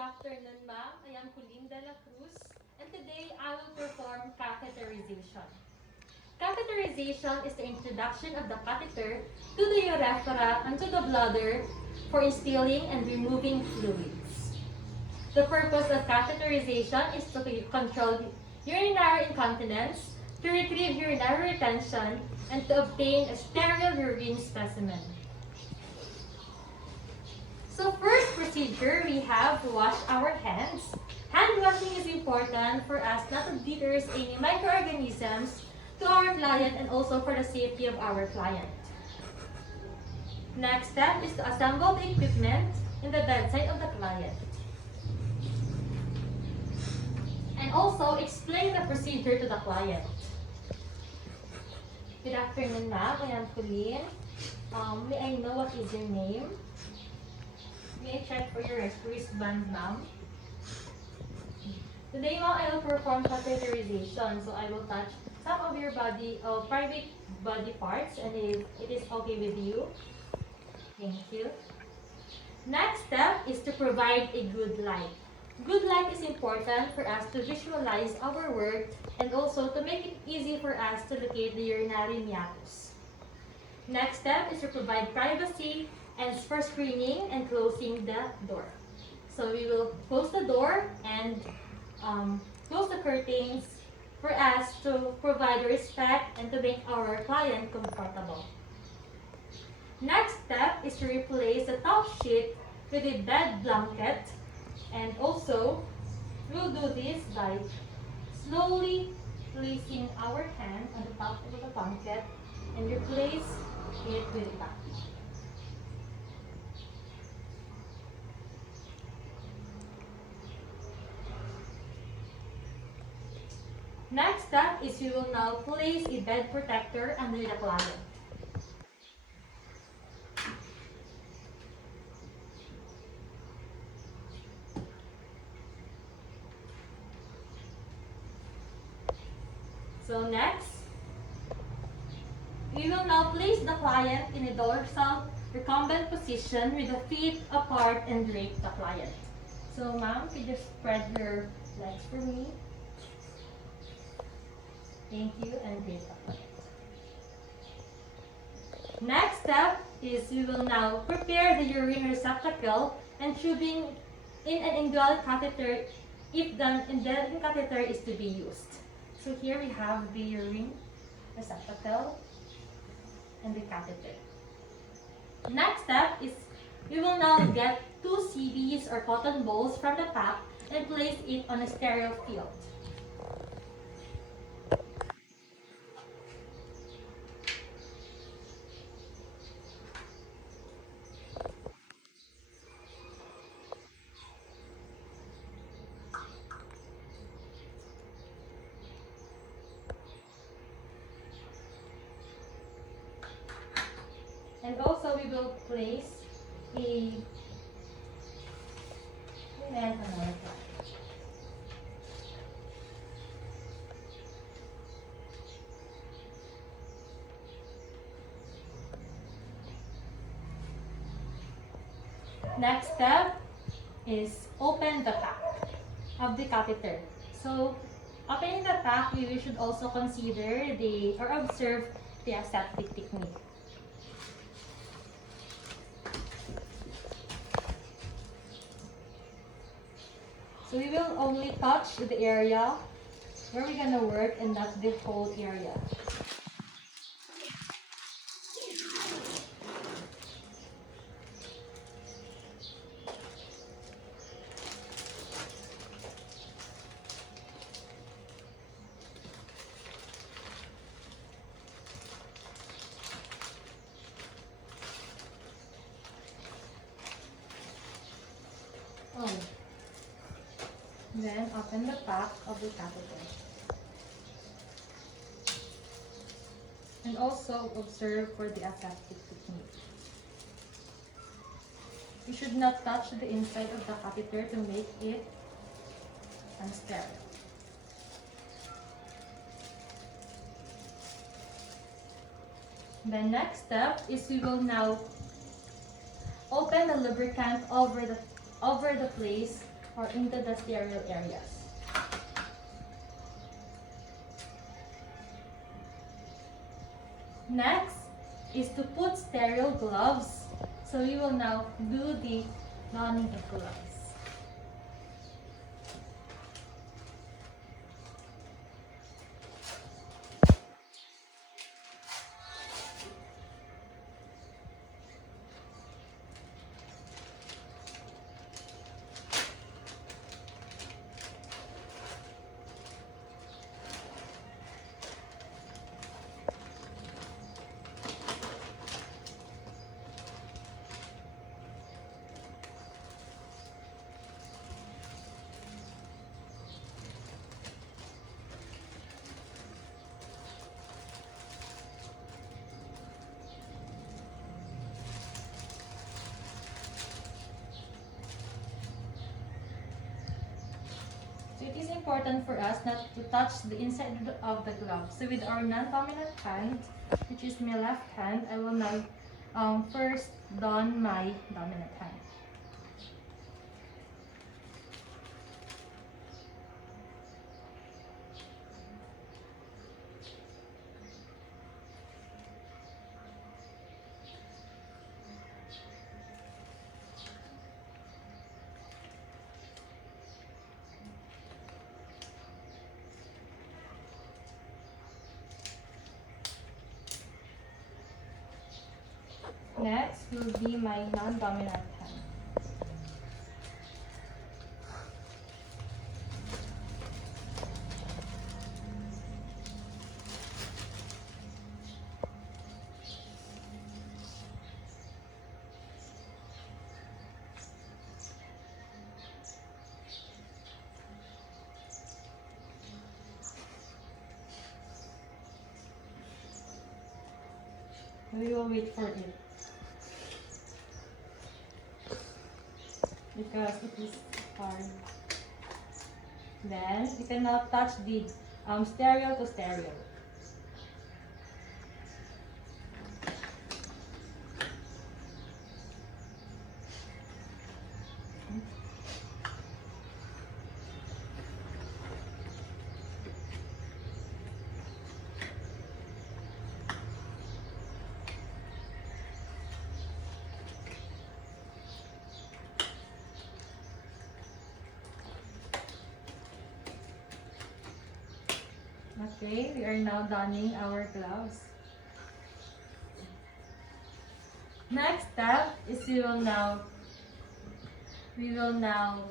afternoon, ma'am. I am Dela Cruz, and today I will perform catheterization. Catheterization is the introduction of the catheter to the urethra and to the bladder for instilling and removing fluids. The purpose of catheterization is to control urinary incontinence, to retrieve urinary retention, and to obtain a sterile urine specimen. So first procedure, we have to wash our hands. Hand washing is important for us not to deter any microorganisms to our client and also for the safety of our client. Next step is to assemble the equipment in the bedside of the client. And also explain the procedure to the client. Good afternoon, ma'am. I am Colleen. May I know what is your name? May I check for your wristband, ma'am? Today, ma'am, I will perform catheterization. So I will touch some of your body, private body parts, and if it is okay with you, thank you. Next step is to provide a good light. Good light is important for us to visualize our work and also to make it easy for us to locate the urinary meatus. Next step is to provide privacy and for screening and closing the door. So we will close the door and close the curtains for us to provide respect and to make our client comfortable. Next step is to replace the top sheet with a bed blanket, and also we'll do this by slowly placing our hand on the top of the blanket and replace it with a towel. Next step is we will now place a bed protector under the client. So next, we will now place the client in a dorsal recumbent position with the feet apart and drape the client. So ma'am, could you spread your legs for me? Thank you, and drape the client. Next step is we will now prepare the urine receptacle and tubing in an indwelling catheter if the indwelling catheter is to be used. So here we have the urine receptacle and the catheter. Next step is we will now get 2 CDs or cotton balls from the pack and place it on a sterile field. And also we will place a Next step is open the pack of the catheter. So opening the pack, we should also consider or observe the aseptic technique. So we will only touch the area where we're gonna work and not the whole area. Then open the pack of the catheter. And also observe for the aseptic technique. You should not touch the inside of the catheter to make it unsterile. The next step is we will now open the lubricant over the place or into the sterile areas. Next is to put sterile gloves. So we will now do the donning of gloves. So it is important for us not to touch the inside of the glove. So with our non-dominant hand, which is my left hand, I will now first don my dominant hand. Next will be my non-dominant hand. We will wait for it, because it is hard. Then you can now touch the stereo to stereo. Okay, we are now donning our gloves. Next step is we will now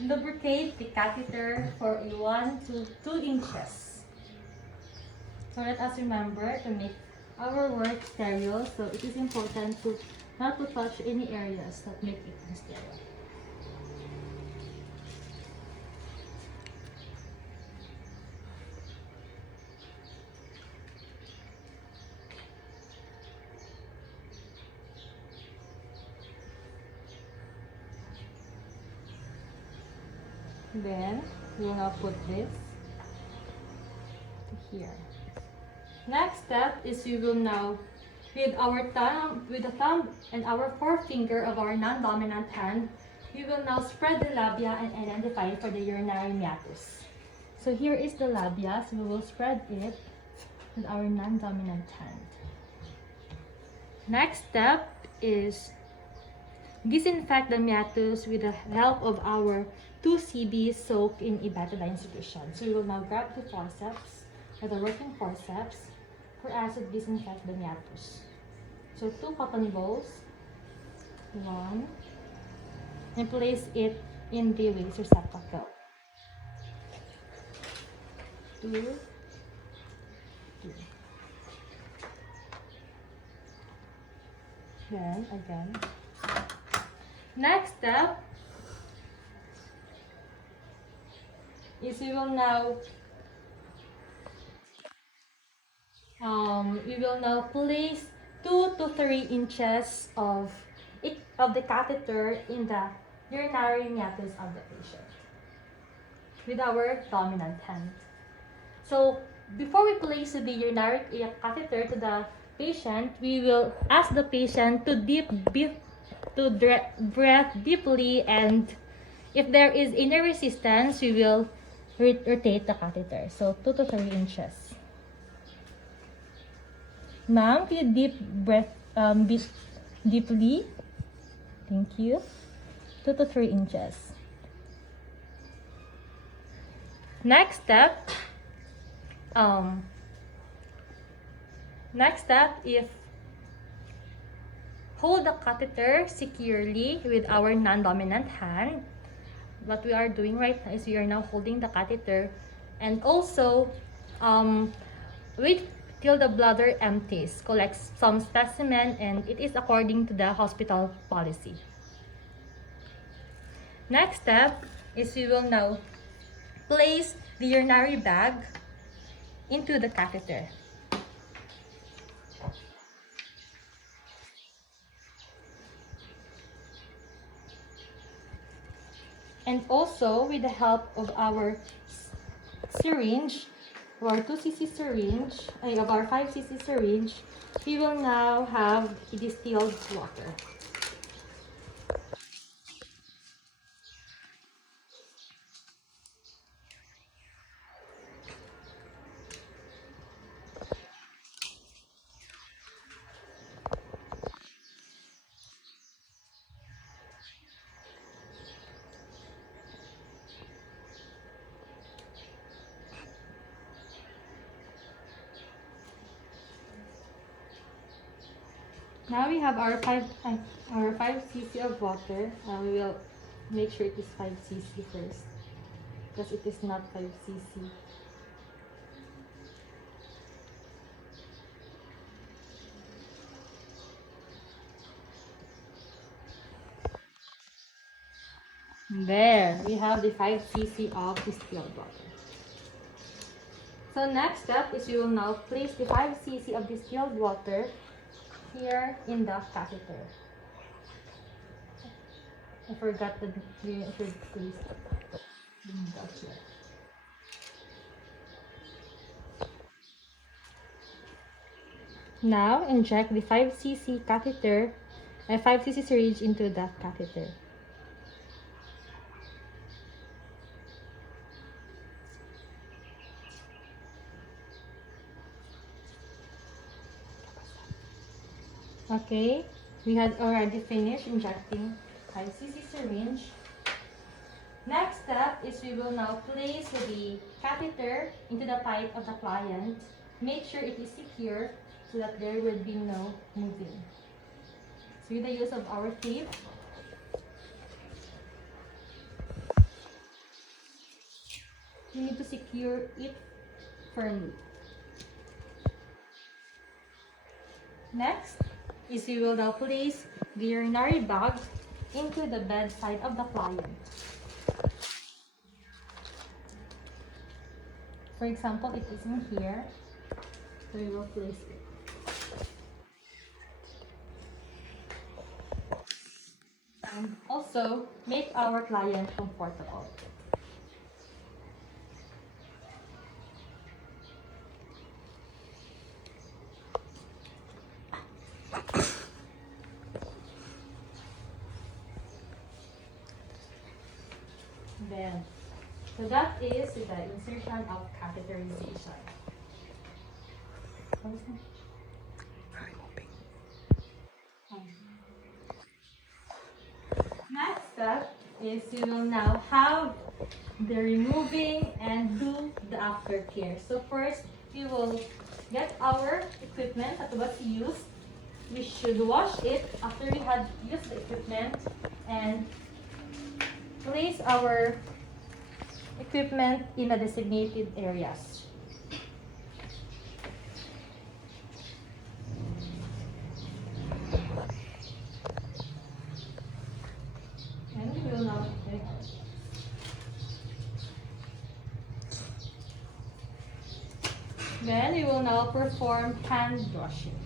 lubricate the catheter for a 1 to 2 inches. So let us remember to make our work sterile. So it is important to not to touch any areas that make it unsterile. Then we will now put this to here. Next step is we will now, with the thumb and our forefinger of our non-dominant hand, we will now spread the labia and identify for the urinary meatus. So here is the labia, so we will spread it with our non-dominant hand. Next step is disinfect the meatus with the help of our 2 CBs soaked in a betadine solution. So we will now grab the forceps, or the working forceps, for us to disinfect the meatus. So 2 cotton balls, 1, and place it in the waste receptacle. 2, 2. Then again. Next step is we will now place 2 to 3 inches of the catheter in the urinary meatus of the patient with our dominant hand. So before we place the urinary catheter to the patient, we will ask the patient to breathe deeply and If there is any resistance, we will rotate the catheter. So 2 to 3 inches. Ma'am, can you deep breath, breathe deeply? Thank you. 2 to 3 inches. Next step, if hold the catheter securely with our non-dominant hand. What we are doing right now is we are now holding the catheter, and also wait till the bladder empties, collect some specimen, and it is according to the hospital policy. Next step is we will now place the urinary bag into the catheter. And also, with the help of our syringe, our 2cc syringe, of our 5cc syringe, we will now have distilled water. Now we have our 5cc of water. We will make sure it is 5cc first, because it is not 5cc. There, we have the 5cc of distilled water. So next step is we will now place the 5cc of distilled water here in the catheter. I forgot to place here. Now inject the 5cc catheter, a 5cc syringe into the catheter. Okay, we had already finished injecting 5cc syringe. Next step is we will now place the catheter into the pipe of the client. Make sure it is secure so that there will be no moving. So with the use of our tape, we need to secure it firmly. Next is we will now place the urinary bag into the bedside of the client. For example, it is in here, so we will place it. And also make our client comfortable. Then, so that is the insertion of catheterization. Next step is we will now have the removing and do the aftercare. So first, we will get our equipment that was used. We should wash it after we had used the equipment and place our equipment in the designated areas. And we will now then we will now perform hand washing.